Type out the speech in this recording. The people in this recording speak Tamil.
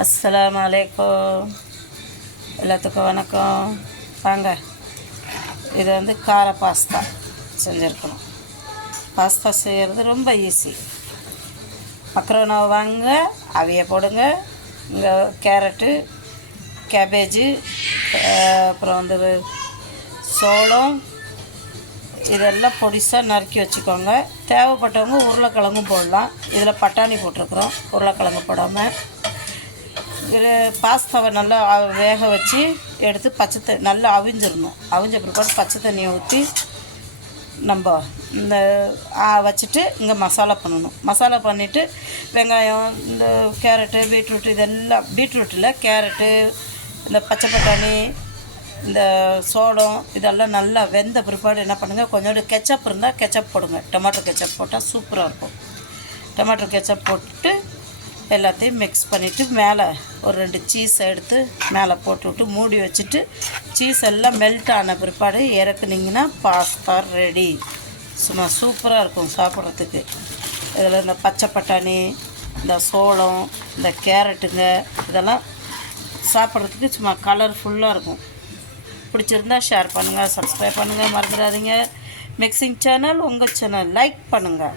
அஸ்ஸலாமு அலைக்கும். எல்லாத்துக்கும் வணக்கம். வாங்க, இது வந்து கார பாஸ்தா செஞ்சுருக்கணும். பாஸ்தா செய்கிறது ரொம்ப ஈஸி. மக்ரோனாவை வாங்க, அவைய போடுங்க. இங்கே கேரட்டு, கேபேஜு, அப்புறம் வந்து சோளம், இதெல்லாம் பொடிசாக நறுக்கி வச்சுக்கோங்க. தேவைப்பட்டவங்க உருளைக்கிழங்கும் போடலாம். இதில் பட்டாணி போட்டிருக்குறோம், உருளைக்கிழங்கு போடாமல். இது பாஸ்தாவை நல்லா வேக வச்சு எடுத்து பச்சை நல்லா அவிஞ்சிடணும். அவிஞ்ச பிற்பாடு பச்சை தண்ணியை ஊற்றி நம்ம இந்த வச்சுட்டு இங்கே மசாலா பண்ணணும். மசாலா பண்ணிவிட்டு வெங்காயம், இந்த கேரட்டு, பீட்ரூட்டு, இதெல்லாம் பீட்ரூட்டில் கேரட்டு, இந்த பச்சை பட்டாணி, இந்த சோளம், இதெல்லாம் நல்லா வெந்த பிற்பாடு என்ன பண்ணுங்கள், கொஞ்சோண்டு கெச்சப் இருந்தால் கெச்சப் போடுங்க. டொமேட்டோ கெச்சப் போட்டால் சூப்பராக இருக்கும். டொமேட்டோ கெச்சப் போட்டு எல்லாத்தையும் மிக்ஸ் பண்ணிவிட்டு மேலே ஒரு 2 சீஸ் எடுத்து மேலே போட்டுவிட்டு மூடி வச்சுட்டு சீஸ் எல்லாம் மெல்ட் ஆன பிற்பாடு இறக்குனிங்கன்னா பாஸ்தா ரெடி. சும்மா சூப்பராக இருக்கும் சாப்பிட்றதுக்கு. இதில் இந்த பச்சை பட்டாணி, இந்த சோளம், இந்த கேரட்டுங்க, இதெல்லாம் சாப்பிட்றதுக்கு சும்மா கலர்ஃபுல்லாக இருக்கும். பிடிச்சிருந்தா ஷேர் பண்ணுங்கள், சப்ஸ்கிரைப் பண்ணுங்கள், மறந்துடாதீங்க. மிக்சிங் சேனல் உங்கள் சேனல் லைக் பண்ணுங்கள்.